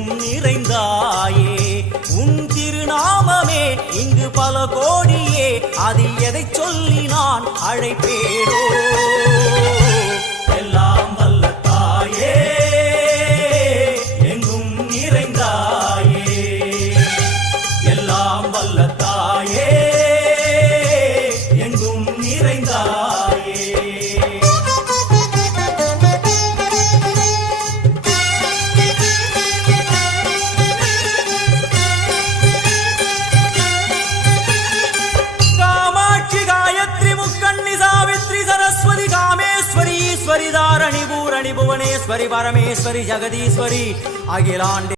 எங்கும் நிறைந்தாயே உன் திருநாமமே இங்கு பல கோடியே அதில் எதை சொல்லி நான் அழைப்பேனோ எல்லாம் வல்ல தாயே எங்கும் நிறைந்தாயே எல்லாம் வல்ல தாயே எங்கும் நிறைந்தாயே ईश्वरी धारणी भुवनेश्वरी परमेश्वरी जगदीश्वरी अखिलांड